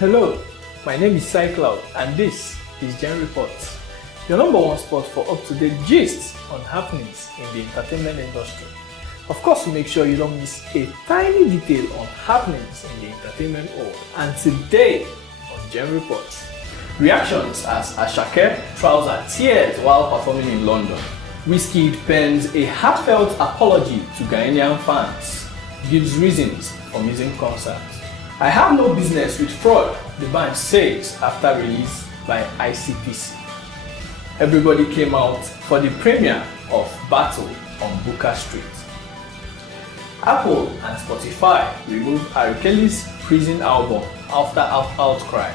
Hello, my name is Cycloud and this is Gen Report, your number one spot for up-to-date gist on happenings in the entertainment industry. Of course, make sure you don't miss a tiny detail on happenings in the entertainment world. And today on Gen Report, reactions as Ashake trouser tears while performing in London. Wizkid pens a heartfelt apology to Ghanaian fans, gives reasons for missing concerts. I have no business with fraud, the band says after release by ICPC. Everybody came out for the premiere of Battle on Booker Street. Apple and Spotify removed R. Kelly's Prison album after outcry.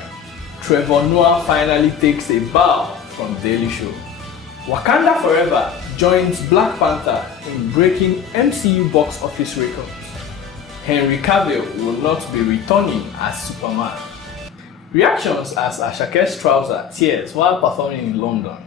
Trevor Noah finally takes a bow from Daily Show. Wakanda Forever joins Black Panther in breaking MCU box office records. Henry Cavill will not be returning as Superman. Reactions as Ashake's trouser tears while performing in London.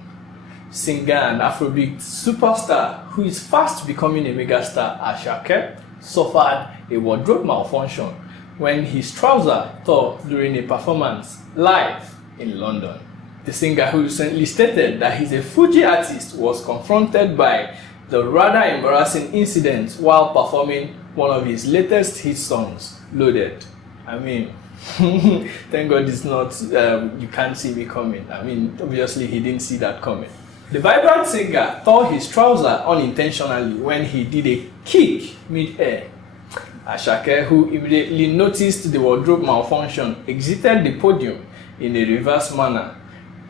Singer and Afrobeat superstar who is fast becoming a megastar, Ashake, suffered a wardrobe malfunction when his trouser tore during a performance live in London. The singer, who recently stated that he's a Fuji artist, was confronted by the rather embarrassing incident while performing one of his latest hit songs, Loaded. I mean, thank God it's not You Can't See Me Coming. I mean, obviously he didn't see that coming. The vibrant singer tore his trouser unintentionally when he did a kick mid-air. Ashake, who immediately noticed the wardrobe malfunction, exited the podium in a reverse manner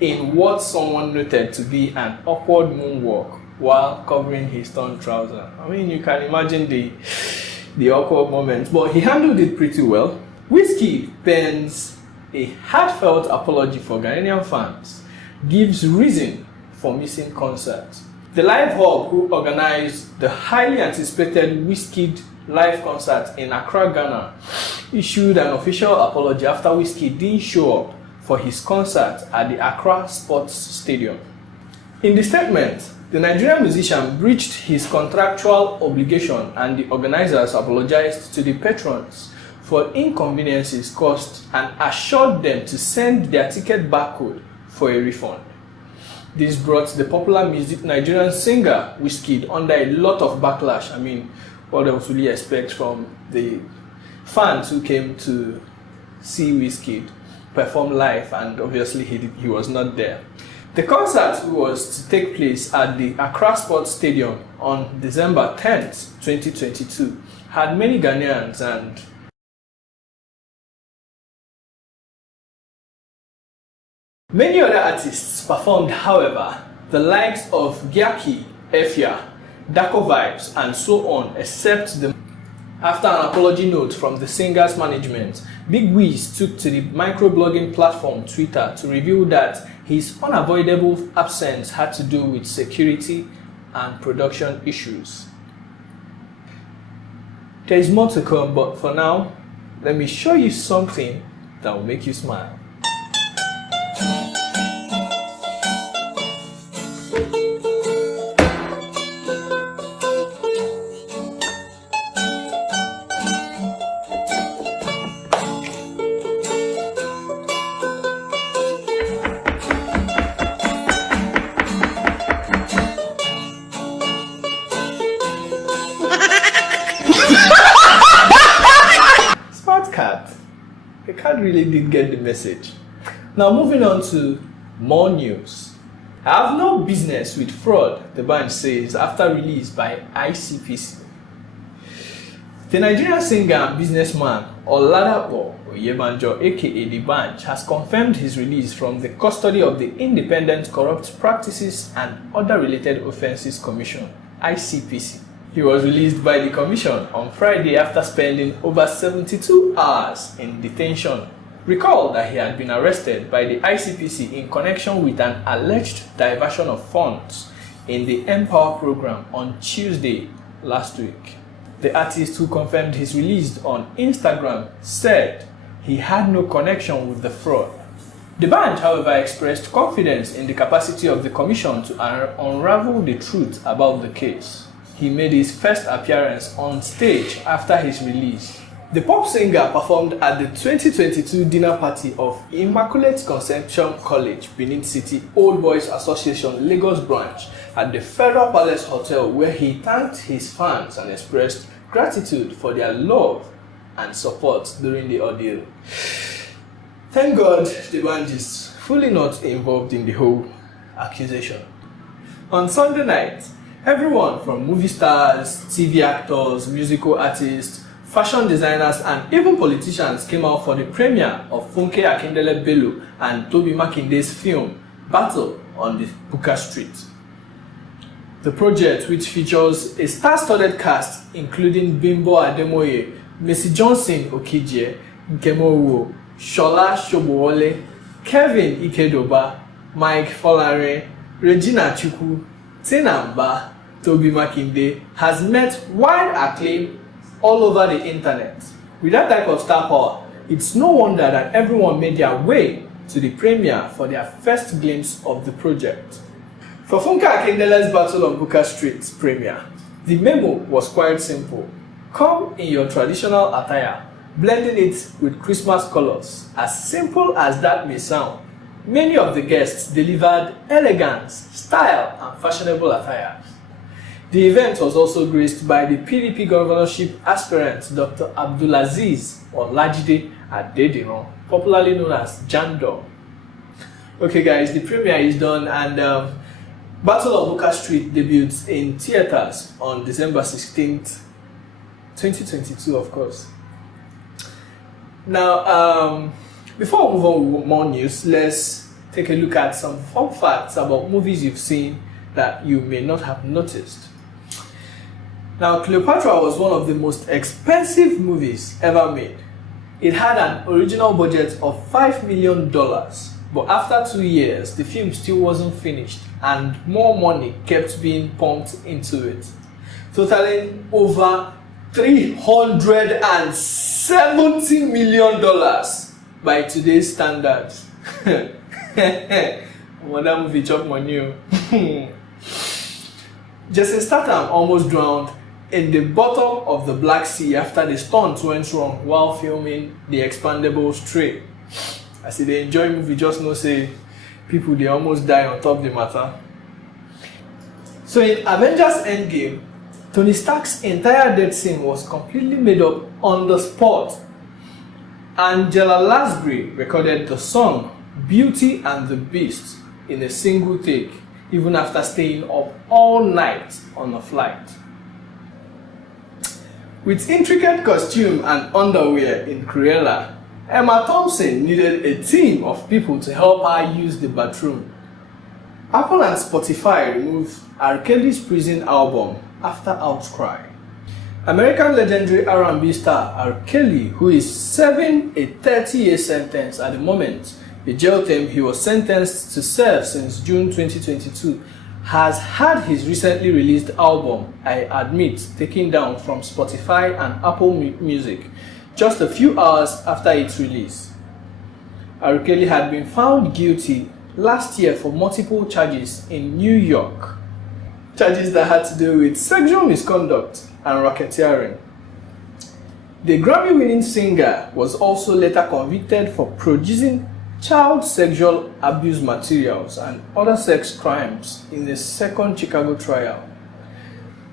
in what someone noted to be an awkward moonwalk while covering his torn trouser. I mean, you can imagine the awkward moments, but he handled it pretty well. Wizkid pens a heartfelt apology for Ghanaian fans, gives reason for missing concerts. The Live Hub, who organized the highly anticipated Wizkid live concert in Accra, Ghana, issued an official apology after Wizkid didn't show up for his concert at the Accra Sports Stadium. In the statement, the Nigerian musician breached his contractual obligation and the organizers apologized to the patrons for inconveniences caused and assured them to send their ticket barcode for a refund. This brought the popular Nigerian singer Wizkid under a lot of backlash. I mean, what else would you expect from the fans who came to see Wizkid perform live, and obviously he was not there. The concert was to take place at the Accra Sports Stadium on December 10th, 2022, had many Ghanaians and many other artists performed. However, the likes of Gyaki, Efia, Dako Vibes and so on, except the. After an apology note from the singer's management, Big Wiz took to the microblogging platform Twitter to reveal that his unavoidable absence had to do with security and production issues. There is more to come, but for now, let me show you something that will make you smile. The cat really did get the message. Now moving on to more news. I have no business with fraud, the band says after release by ICPC. The Nigerian singer and businessman Oladapo Oyebanjo aka The Banj has confirmed his release from the custody of the Independent Corrupt Practices and Other Related Offences Commission, ICPC. He was released by the commission on Friday after spending over 72 hours in detention. Recall that he had been arrested by the ICPC in connection with an alleged diversion of funds in the Empower program on Tuesday last week. The artist, who confirmed his release on Instagram, said he had no connection with the fraud. The band, however, expressed confidence in the capacity of the commission to unravel the truth about the case. He made his first appearance on stage after his release. The pop singer performed at the 2022 dinner party of Immaculate Conception College, Benin City Old Boys Association Lagos branch at the Federal Palace Hotel, where he thanked his fans and expressed gratitude for their love and support during the ordeal. Thank God the band is fully not involved in the whole accusation. On Sunday night, everyone from movie stars, TV actors, musical artists, fashion designers and even politicians came out for the premiere of Funke Akindele Bello and Toby Makinde's film Battle on the Bukka Street. The project, which features a star-studded cast including Bimbo Ademoye, Mercy Johnson Okijie, Nkemowo, Shola Shobowole, Kevin Ikedoba, Mike Folare, Regina Chukwu, Tinamba, Toby Makinde, has met wide acclaim all over the internet. With that type of star power, it's no wonder that everyone made their way to the premiere for their first glimpse of the project. For Funke Akindele's Battle on Bukka Street premiere, the memo was quite simple. Come in your traditional attire, blending it with Christmas colors. As simple as that may sound, many of the guests delivered elegance, style, and fashionable attire. The event was also graced by the PDP governorship aspirant Dr. Abdulaziz Olajide Adediran, popularly known as Jandor. Okay guys, the premiere is done and Battle of Bukka Street debuts in theaters on December 16th, 2022 of course. Now, before we move on with more news, let's take a look at some fun facts about movies you've seen that you may not have noticed. Now, Cleopatra was one of the most expensive movies ever made. It had an original budget of $5 million, but after 2 years, the film still wasn't finished and more money kept being pumped into it, totaling over $370 million by today's standards. That movie chop money. Jason Statham almost drowned in the bottom of the Black Sea after the stunt went wrong while filming The Expendables 3. As they enjoy movie, just know say people they almost die on top the matter. So in Avengers Endgame, Tony Stark's entire death scene was completely made up on the spot. Angela Lansbury recorded the song Beauty and the Beast in a single take, even after staying up all night on a flight. With intricate costume and underwear in Cruella, Emma Thompson needed a team of people to help her use the bathroom. Apple and Spotify removed R. Kelly's Prison album after outcry. American legendary R&B star R. Kelly, who is serving a 30-year sentence at the moment, the jail term he was sentenced to serve since June 2022, has had his recently released album, I Admit, taken down from Spotify and Apple Music just a few hours after its release. R. Kelly had been found guilty last year for multiple charges in New York. Charges that had to do with sexual misconduct and racketeering. The Grammy-winning singer was also later convicted for producing child sexual abuse materials and other sex crimes in the second Chicago trial.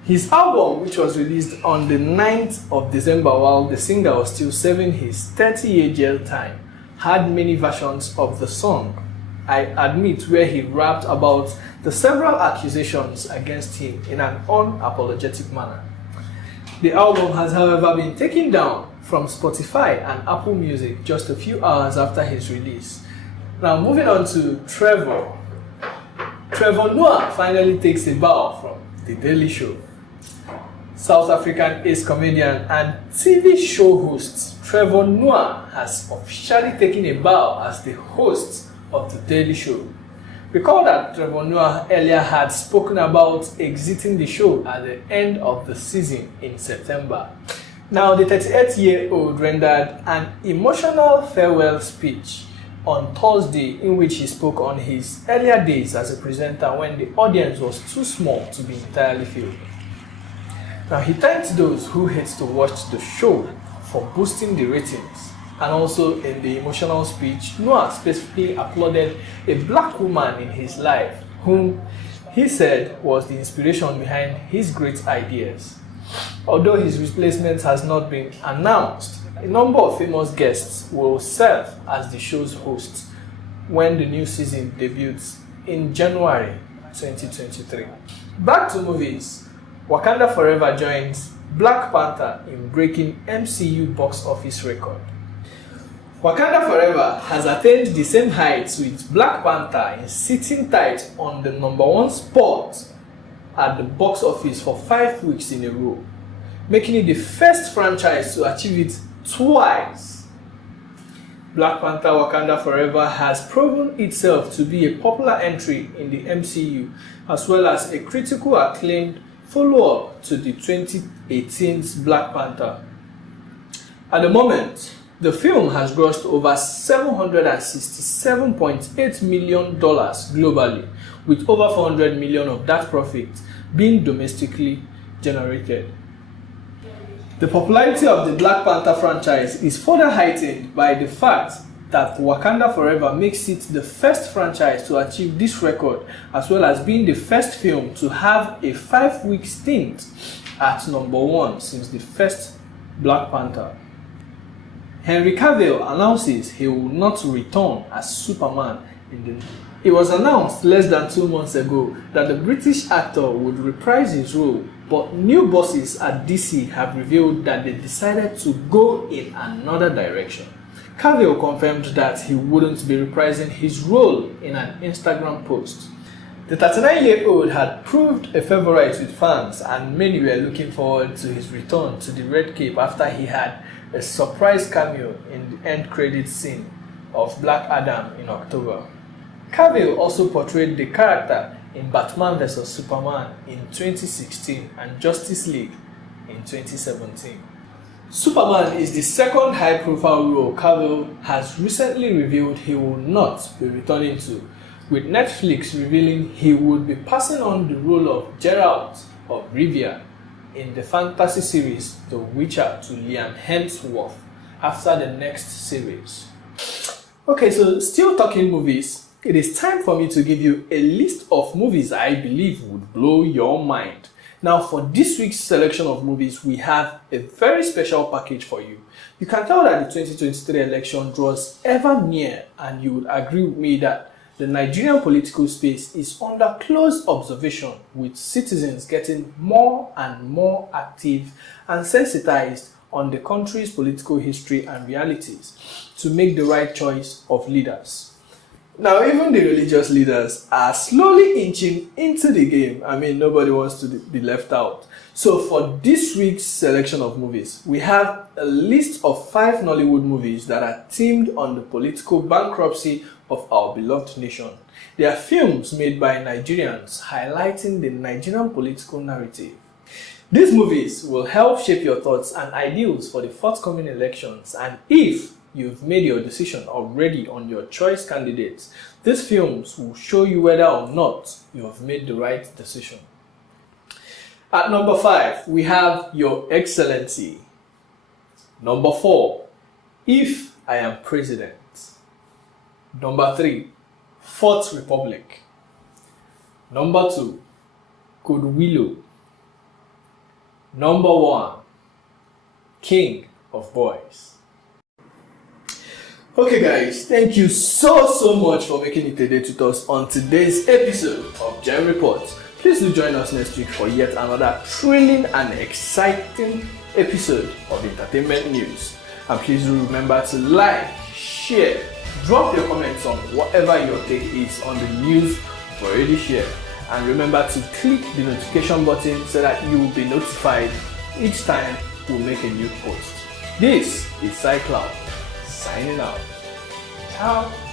His album, which was released on the 9th of December while the singer was still serving his 30-year jail time, had many versions of the song, I Admit, where he rapped about the several accusations against him in an unapologetic manner. The album has, however, been taken down from Spotify and Apple Music just a few hours after his release. Now, moving on to Trevor. Trevor Noah finally takes a bow from The Daily Show. South African ace comedian and TV show host Trevor Noah has officially taken a bow as the host of The Daily Show. Recall that Trevor Noah earlier had spoken about exiting the show at the end of the season in September. Now, the 38-year-old rendered an emotional farewell speech on Thursday in which he spoke on his earlier days as a presenter when the audience was too small to be entirely filled. Now, he thanked those who hate to watch the show for boosting the ratings. And also in the emotional speech, Noah specifically applauded a black woman in his life whom he said was the inspiration behind his great ideas. Although his replacement has not been announced, a number of famous guests will serve as the show's hosts when the new season debuts in January 2023. Back to movies. Wakanda Forever joins Black Panther in breaking MCU box office record. Wakanda Forever has attained the same heights with Black Panther in sitting tight on the #1 spot at the box office for 5 weeks in a row, making it the first franchise to achieve it twice. Black Panther Wakanda Forever has proven itself to be a popular entry in the MCU, as well as a critical acclaimed follow-up to the 2018's Black Panther. At the moment, the film has grossed over $767.8 million globally, with over $400 million of that profit being domestically generated. The popularity of the Black Panther franchise is further heightened by the fact that Wakanda Forever makes it the first franchise to achieve this record, as well as being the first film to have a 5-week stint at #1 since the first Black Panther. Henry Cavill announces he will not return as Superman in the... It was announced less than 2 months ago that the British actor would reprise his role, but new bosses at DC have revealed that they decided to go in another direction. Cavill confirmed that he wouldn't be reprising his role in an Instagram post. The 39-year-old had proved a favorite with fans, and many were looking forward to his return to the red cape after he had a surprise cameo in the end credits scene of Black Adam in October. Cavill also portrayed the character in Batman vs Superman in 2016 and Justice League in 2017. Superman is the second high-profile role Cavill has recently revealed he will not be returning to, with Netflix revealing he would be passing on the role of Geralt of Rivia in the fantasy series The Witcher to Liam Hemsworth after the next series. Okay, so still talking movies, it is time for me to give you a list of movies I believe would blow your mind. Now, for this week's selection of movies, we have a very special package for you. You can tell that the 2023 election draws ever near, and you would agree with me that the Nigerian political space is under close observation, with citizens getting more and more active and sensitized on the country's political history and realities to make the right choice of leaders. Now, even the religious leaders are slowly inching into the game. I mean, nobody wants to be left out. So for this week's selection of movies, we have a list of 5 Nollywood movies that are themed on the political bankruptcy of our beloved nation. They are films made by Nigerians highlighting the Nigerian political narrative. These movies will help shape your thoughts and ideals for the forthcoming elections, and if you've made your decision already on your choice candidates, these films will show you whether or not you have made the right decision. At number 5, we have Your Excellency. Number 4, If I Am President. Number 3, Fourth Republic. Number 2, Good Willow. Number 1, King of Boys. Okay guys, thank you so much for making it a day with us on today's episode of Gen Report. Please do join us next week for yet another thrilling and exciting episode of entertainment news. And please do remember to like, share, drop your comments on whatever your take is on the news we've already shared. And remember to click the notification button so that you will be notified each time we make a new post. This is Cycloud signing out. Ciao.